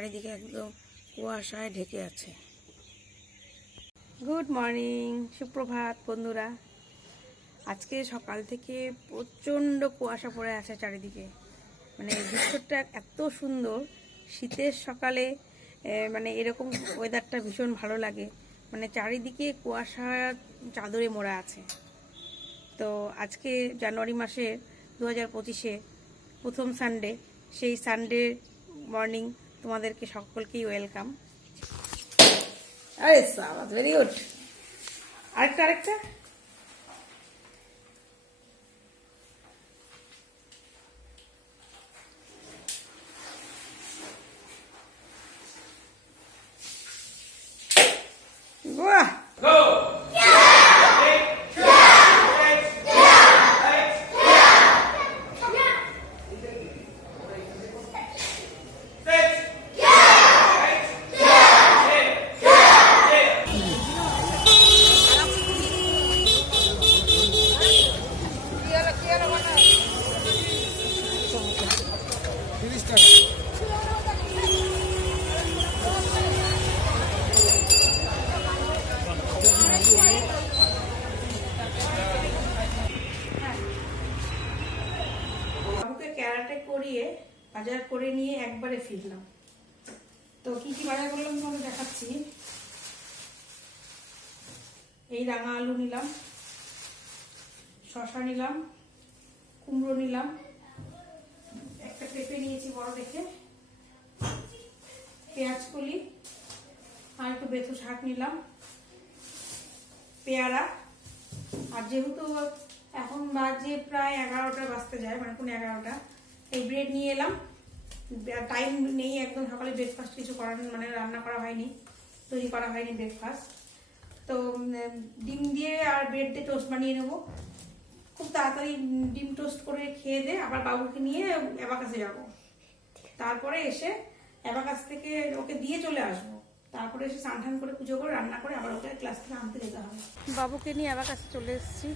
চারিদিকে একদম কুয়াশায় ঢেকে আছে। গুড মর্নিং, সুপ্রভাত বন্ধুরা। আজকে সকাল থেকে প্রচণ্ড কুয়াশা পড়ে আছে চারিদিকে। মানে দৃশ্যটা এত সুন্দর, শীতের সকালে মানে এরকম ওয়েদারটা ভীষণ ভালো লাগে। মানে চারিদিকে কুয়াশা চাদরে মোড়া আছে। তো আজকে জানুয়ারি মাসের 2025-এ প্রথম সানডে, সেই সানডে মর্নিং তোমাদেরকে সকলকেই ওয়েলকাম। আরে সাবাস, ভেরি গুড। আরেকটা বাহ, ক্যারাটে করিয়ে বাজার করে নিয়ে একবারে ফিরলাম। তো কি কি বাজার করলাম তোমাকে দেখাচ্ছি। এই রাঙা আলু নিলাম, শসা নিলাম, কুমড়ো নিলাম, একটা পেঁপে নিয়েছি বড় দেখে, পেঁয়াজ কলি আর একটু বেথু শাক নিলাম, পেয়ারা। আর যেহেতু এখন বাজে প্রায় 11টা বাজতে যায়, মানে 11:30, এই ব্রেড নিয়ে এলাম। টাইম নেই একদম, সকালে ব্রেকফাস্ট কিছু করার মানে রান্না করা হয়নি, তৈরি করা হয়নি ব্রেকফাস্ট। তো ডিম দিয়ে আর ব্রেড দিয়ে টোস্ট বানিয়ে নেবো। খুব তাড়াতাড়ি ডিম টোস্ট করে খেয়ে দে, আবার বাবুকে নিয়ে অ্যাবাকাসে যাবো। তারপরে এসে অ্যাবাকাস থেকে ওকে দিয়ে চলে আসবো। তারপরে এসে স্নান টান করে পুজো করে রান্না করে আবার ওকে ক্লাস থেকে আনতে যেতে হবে। বাবুকে নিয়ে অ্যাবাকাসে চলে এসেছি।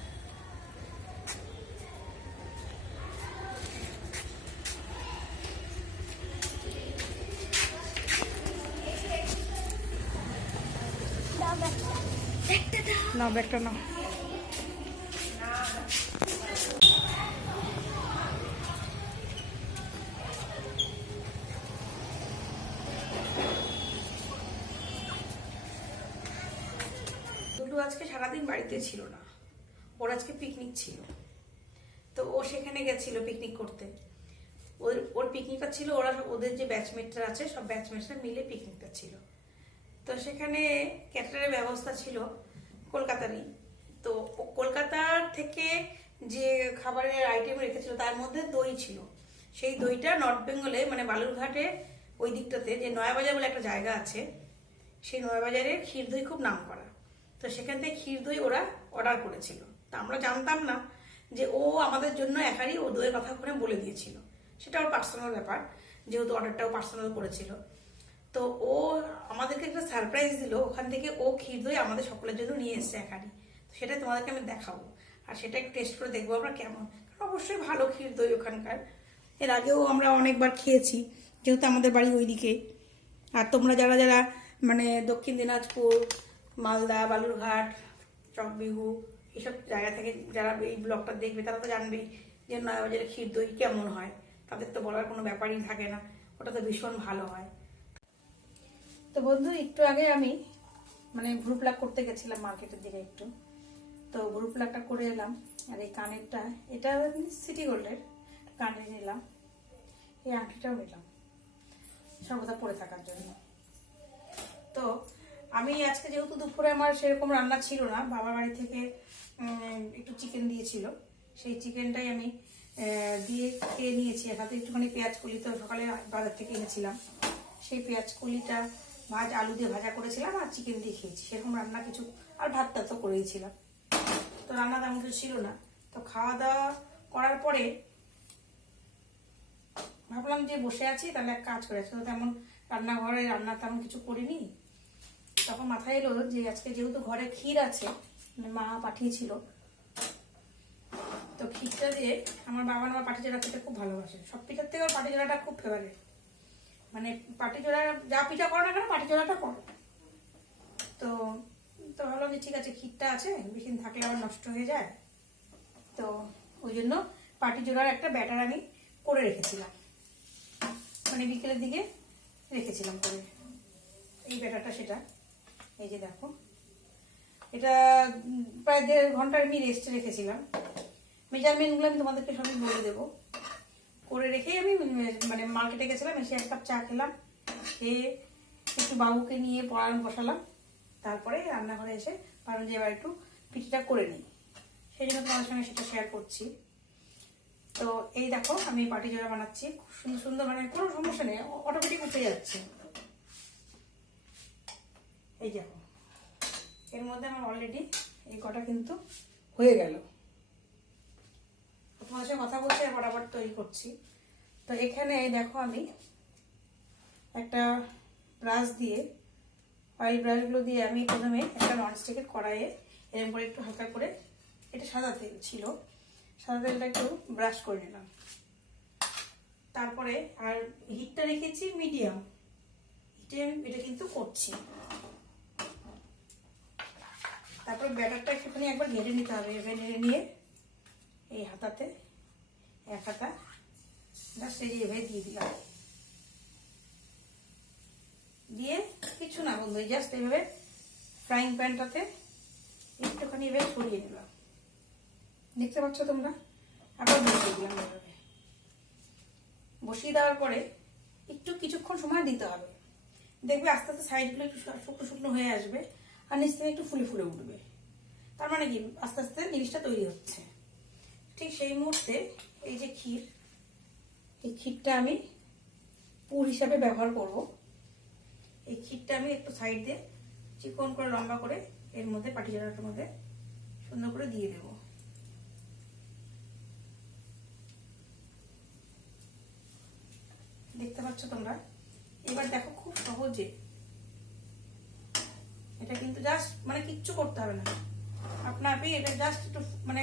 না, ব্যাগটা না। আজকে সারাদিন বাড়িতে ছিল না, ওর আজকে পিকনিক ছিল। তো ও সেখানে গেছিল পিকনিক করতে। ওর পিকনিকটা ছিল, ওদের যে ব্যাচমেটরা আছে সব ব্যাচমেটরা মিলে পিকনিকটা ছিল। তো সেখানে ক্যাটারের ব্যবস্থা ছিল কলকাতারই। তো কলকাতার থেকে যে খাবারের আইটেম রেখেছিল তার মধ্যে দই ছিল। সেই দইটা নর্থ বেঙ্গলে মানে বালুরঘাটে ওই দিকটাতে যে নয়াবাজার বলে একটা জায়গা আছে, সেই নয়াবাজারে ক্ষীর দই খুব নাম করা। তো সেখান থেকে ক্ষীর দই ওরা অর্ডার করেছিল। তা আমরা জানতাম না যে ও আমাদের জন্য একারই ও দইয়ের কথা করে বলে দিয়েছিল। সেটা ওর পার্সোনাল ব্যাপার, যেহেতু অর্ডারটাও পার্সোনাল করেছিল। তো ও আমাদেরকে একটা সারপ্রাইজ দিল, ওখান থেকে ও ক্ষীর দই আমাদের সকলের জন্য নিয়ে এসছে একারই। সেটা তোমাদেরকে আমি দেখাবো, আর সেটা একটু টেস্ট করে দেখবো আমরা কেমন। কারণ অবশ্যই ভালো ক্ষীর দই ওখানকার। এর আগেও আমরা অনেকবার খেয়েছি, যেহেতু আমাদের বাড়ি ওইদিকে। আর তোমরা যারা যারা মানে দক্ষিণ দিনাজপুর, মালদা, বালুরঘাট, চকবিহু এসব জায়গা থেকে যারা এই ব্লগটা দেখবে তারা তো জানবেই যে নয়াবাজারে ক্ষীর দই কেমন হয়। তাদের তো বলার কোনো ব্যাপারই থাকে না, ওটা তো ভীষণ ভালো হয়। তো বন্ধু, একটু আগে আমি মানে ভ্রু প্লাক করতে গেছিলাম মার্কেটের দিকে একটু। তো ভ্রু প্লাকটা করে এলাম। আর এই কানেরটা, এটা সিটি গোল্ডের কানে নিলাম। এই আংটিটাও নিলাম সর্বদা পরে থাকার জন্য। তো আমি আজকে যেহেতু দুপুরে আমার সেরকম রান্না ছিল না, বাবার বাড়ি থেকে একটু চিকেন দিয়েছিল, সেই চিকেনটাই আমি দিয়ে খেয়ে নিয়েছি। সাথে একটুখানি পেঁয়াজ কলি তো সকালে বাজার থেকে এনেছিলাম, সেই পেঁয়াজ কলিটা আলু দিয়ে ভাজা করেছিলাম আর চিকেন দিয়ে খেয়েছি। সেরকম রান্না কিছু, আর ভাতটা তো করেইছিলাম। তো রান্না তেমন কিছু ছিল না। তো খাওয়া দাওয়া করার পরে ভাবলাম যে বসে আছি, তাহলে এক কাজ করে তো তেমন রান্নাঘরে রান্না তেমন কিছু করিনি। তখন মাথায় এলো যে আজকে যেহেতু ঘরে ক্ষীর আছে, মা পাঠিয়েছিল, তো ক্ষীরটা দিয়ে আমার বাবা আমার পাটিচারা খেতে খুব ভালোবাসে। সব পিঠার থেকে পাটিচারাটা খুব ফেভারিট। মানে পাটি জোড়া যা পিঠা করো না কেন পাটি জোড়াটা করো। তো তো ভাবলাম যে ঠিক আছে, ক্ষীরটা আছে, বেশি দিন থাকলে আবার নষ্ট হয়ে যায়, তো ওই জন্য পাটি জোড়ার একটা ব্যাটার আমি করে রেখেছিলাম, মানে বিকেলের দিকে রেখেছিলাম করে এই ব্যাটারটা। সেটা এই যে দেখো, এটা প্রায় 1.5 ঘন্টা আমি রেস্টে রেখেছিলাম। মেজারমেন্টগুলো আমি তোমাদেরকে সবই বলে দেবো। করে রেখেই আমি মানে মার্কেটে গেছিলাম, এসে 1 কাপ চা খেলাম, খেয়ে একটু বাবুকে নিয়ে পড়ানো বসালাম, তারপরে রান্নাঘরে এসে ভাবলাম যে এবার একটু পিঠাটা করে নিই, সেই জন্য তোমাদের সঙ্গে সেটা শেয়ার করছি। তো এই দেখো আমি পাটি জোড়া বানাচ্ছি, খুব সুন্দর সুন্দর, মানে কোনো সমস্যা নেই, অটোমেটিক উঠে যাচ্ছে। এই দেখো, এর মধ্যে আমার অলরেডি এই কটা কিন্তু হয়ে গেল। তোমাদের সঙ্গে কথা বলছি আর বরাবর তৈরি করছি। তো এখানে দেখো আমি একটা ব্রাশ দিয়ে, অয়েল ব্রাশগুলো দিয়ে আমি প্রথমে একটা ননস্টিকের কড়াইয়ে এরকম করে একটু হালকা করে, এটা সাদা তেল ছিল, সাদা তেলটা একটু ব্রাশ করে নিলাম। তারপরে আর হিটটা রেখেছি মিডিয়াম হিটে, আমি এটা কিন্তু করছি। তারপরে ব্যাটারটা একটুখানি একবার ঘেটে নিতে হবে, এবার নেড়ে নিয়ে এই হাতাতে 1 হাতা জাস্ট এই এভাবে দিয়ে দিলাম, দিয়ে কিছু না বন্ধু, জাস্ট এইভাবে ফ্রাইং প্যানটাতে একটুখানি এভাবে ছড়িয়ে নিলাম, দেখতে পাচ্ছ তোমরা। আবার বসিয়ে দিলাম, এভাবে বসিয়ে দেওয়ার পরে একটু কিছুক্ষণ সময় দিতে হবে, দেখবে আস্তে আস্তে সাইডগুলো একটু শুকনো শুকনো হয়ে আসবে আর নিচ থেকে একটু ফুলে ফুলে উঠবে, তার মানে কি আস্তে আস্তে জিনিসটা তৈরি হচ্ছে। ঠিক সেই মুহূর্তে এই যে ক্ষীর, এই ক্ষীরটা আমি পুর হিসাবে ব্যবহার করব। এই ক্ষীরটা আমি একটু সাইড দিয়ে চিকন করে লম্বা করে এর মধ্যে পাটি জোড়াটার মধ্যে সুন্দর করে দিয়ে দেব। দেখতে পাচ্ছ তোমরা। এবার দেখো খুব সহজে, এটা কিন্তু জাস্ট মানে কিচ্ছু করতে হবে না, আপনা আপনি এটা জাস্ট একটু মানে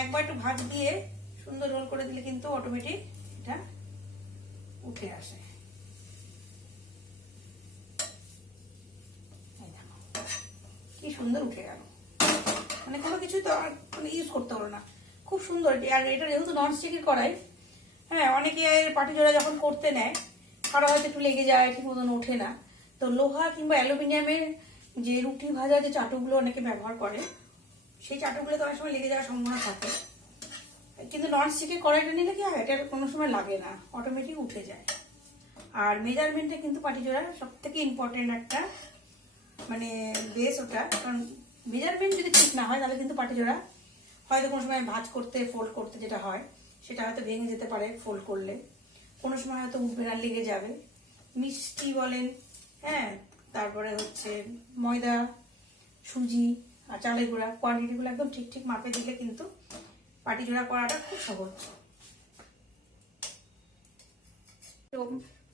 একবার একটু ভাঁজ দিয়ে সুন্দর রোল করে দিলে কিন্তু অটোমেটিক এটা উঠে আসে। কি সুন্দর উঠে গেল, মানে কোনো কিছুই তো মানে ইউজ করতে হলো না, খুব সুন্দর। আর এটা যেহেতু ননস্টিকের কড়াই, হ্যাঁ, অনেকে পাটি জোড়া যখন করতে নেয় কারো হয়তো একটু লেগে যায়, ঠিক মতন ওঠে না, তো লোহা কিংবা অ্যালুমিনিয়ামের যে রুটি ভাজা যে চাটুগুলো অনেকে ব্যবহার করে, সেই চাটুগুলো তো অনেক সময় লেগে যাওয়ার সম্ভাবনা থাকে, কিন্তু ননস্টিকের কড়াইটা নিলে কি হয়, এটা কোনো সময় লাগে না, অটোমেটিক উঠে যায়। আর মেজারমেন্টটা কিন্তু পাটি জোড়ার সব থেকে ইম্পর্টেন্ট একটা মানে বেস ওটা, কারণ মেজারমেন্ট যদি ঠিক না হয় তাহলে কিন্তু পাটি জোড়া হয়তো কোনো সময় ভাঁজ করতে ফোল্ড করতে যেটা হয় সেটা হয়তো ভেঙে যেতে পারে ফোল্ড করলে, কোনো সময় হয়তো উঠবে না, লেগে যাবে। মিষ্টি বলেন, হ্যাঁ, তারপরে হচ্ছে ময়দা, সুজি আর চালের গুঁড়া কোয়ান্টিটিগুলো একদম ঠিক ঠিক মাপে দিলে কিন্তু পাটি জোড়া করাটা খুব সহজ। তো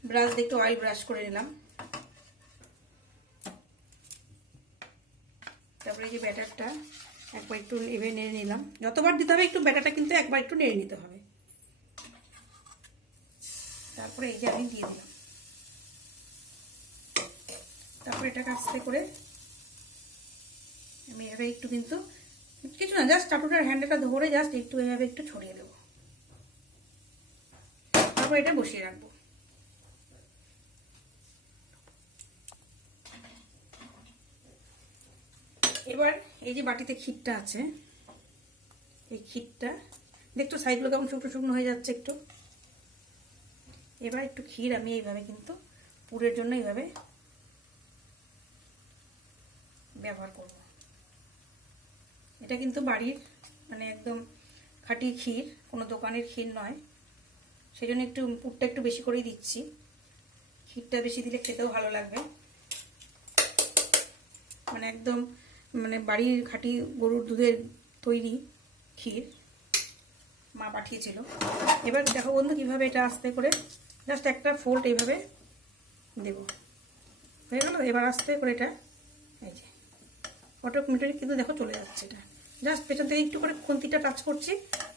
ব্রাশ দিয়ে একটু অয়েল ব্রাশ করে নিলাম, তারপরে এই যে ব্যাটারটা একবার একটু এভাবে নেড়ে নিলাম, যতবার দিতে হবে একটু ব্যাটারটা কিন্তু একবার একটু নেড়ে নিতে হবে। তারপরে এই যে আমি দিয়ে দিলাম, তারপরে এটাকে আস্তে করে আমি এভাবে একটু, কিন্তু কিছু না, জাস্ট চাটুটার হ্যান্ডেলটা ধরে জাস্ট একটু এভাবে একটু ছড়িয়ে দেবো, তারপর এটা বসিয়ে রাখবো। এবার এই যে বাটিতে ক্ষীরটা আছে, এই ক্ষীরটা দেখছো সাইডগুলো কেমন শুকনো শুকনো হয়ে যাচ্ছে একটু। এবার একটু ক্ষীর আমি এইভাবে কিন্তু পুরের জন্য এইভাবে ব্যবহার করব। এটা কিন্তু বাড়ির মানে একদম খাঁটি ক্ষীর, কোনো দোকানের ক্ষীর নয়, সেই জন্য একটু পুরটা একটু বেশি করেই দিচ্ছি, ক্ষীরটা বেশি দিলে খেতেও ভালো লাগবে, মানে একদম মানে বাড়ির খাঁটি গরুর দুধের তৈরি ক্ষীর মা পাঠিয়েছিল। এবার দেখো বন্ধু কিভাবে এটা আস্তে করে জাস্ট একটা ফোল্ড এইভাবে দেব, হয়ে গেল। এবার আস্তে করে এটা এই যে অটোমেটিক কিন্তু দেখো চলে যাচ্ছে, এটা জাস্ট পেছন থেকে একটু করে খুন্তিটা টাচ করছি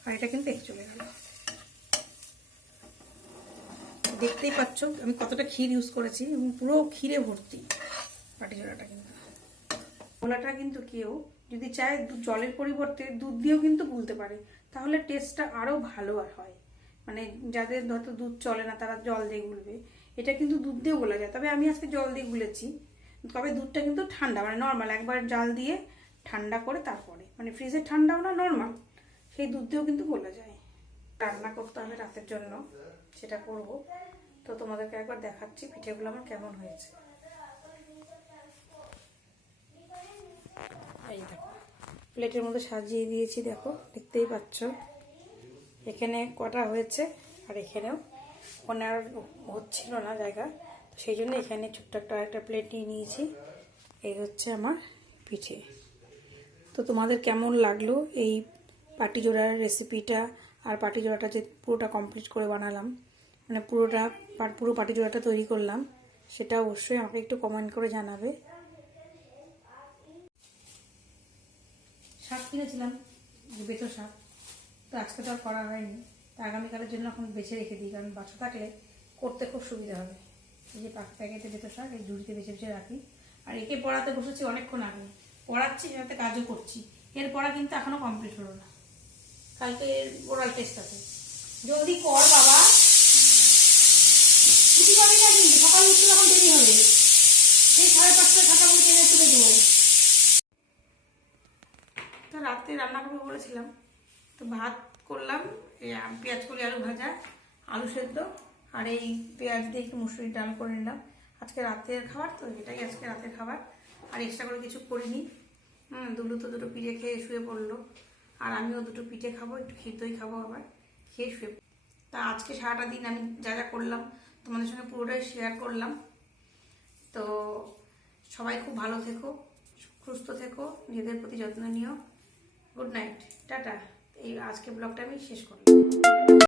আর এটা কিন্তু এই চলে গেল। দেখতেই পাচ্ছ আমি কতটা ক্ষীর ইউজ করেছি এবং পুরো ক্ষীরে ভর্তি পাটিজোড়াটা। কিন্তু গোলাটা কিন্তু কেউ যদি চায় জলের পরিবর্তে দুধ দিয়েও কিন্তু গুলতে পারে, তাহলে টেস্টটা আরও ভালো হয়। মানে যাদের হয়তো দুধ চলে না তারা জল দিয়ে গুলবে, এটা কিন্তু দুধ দিয়েও গোলা যায়। তবে আমি আজকে জল দিয়ে গুলেছি, তবে দুধটা কিন্তু ঠান্ডা, মানে নর্মাল একবার জাল দিয়ে ঠান্ডা করে তারপরে, মানে ফ্রিজের ঠান্ডাও না, নর্মাল সেই দুধ দিয়েও কিন্তু গোলা যায়। রান্না করতে হবে রাতের জন্য, সেটা করব। তো তোমাদেরকে একবার দেখাচ্ছি পিঠেগুলো আমার কেমন হয়েছে। এই দেখো প্লেটের মধ্যে সাজিয়ে দিয়েছি, দেখো দেখতেই পাচ্ছ এখানে কটা হয়েছে, আর এখানেও ওখানে আর হচ্ছিল না জায়গা, তো সেই জন্য এখানে ছোট্ট একটা প্লেট নিয়ে নিয়েছি। এই হচ্ছে আমার পিঠে। তো তোমাদের কেমন লাগলো এই পাটিজোড়ার রেসিপিটা, আর পাটিজোড়াটা যে পুরোটা কমপ্লিট করে বানালাম, মানে পুরো পাটিজোড়াটা তৈরি করলাম, সেটা অবশ্যই আমাকে একটু কমেন্ট করে জানাবে। শাক কিনেছিলাম, বেতো শাক, তো আজকে তো আর করা হয়নি, তো আগামীকালের জন্য এখন বেছে রেখে দিই, কারণ বাচ্চা থাকলে করতে খুব সুবিধা হবে। এই যে প্যাকেটে বেতো শাক এই ঝুড়িতে বেছে বেছে রাখি। আর একে পড়াতে বসেছি অনেকক্ষণ আগে, পড়াচ্ছি সাথে কাজও করছি। এর পড়া কিন্তু এখনো কমপ্লিট হলো না, কালকে ওরাল টেস্ট আছে। জলদি কর বাবা, ছুটি পাবি না কিন্তু, সকালে উঠতে এখন দেরি হবে, সেই 5:30 খাতা বলে ট্রেনে তুলে দেবো। তো রাতে রান্না করবো বলেছিলাম, তো ভাত করলাম, এই পেঁয়াজ কলি আলু ভাজা, আলু সেদ্ধ, আর এই পেঁয়াজ দিয়ে একটু মুসুরির ডাল করে নিলাম। আজকে রাতের খাবার, তো এটাই আজকে রাতের খাবার, আর এক্সট্রা করে কিছু করিনি। দুলু তো দুটো পিঠে খেয়ে শুয়ে পড়লো, আর আমিও দুটো পিঠে খাবো, একটু ক্ষীর দই খাবো, আবার খেয়ে শুয়ে। তা আজকে সারাটা দিন আমি যা যা করলাম তোমাদের সঙ্গে পুরোটাই শেয়ার করলাম। তো সবাই খুব ভালো থেকো, সুস্থ থেকো, নিজেদের প্রতি যত্ন নিও। Good night, tata. এই আজকে ব্লগটা আমি শেষ করলাম।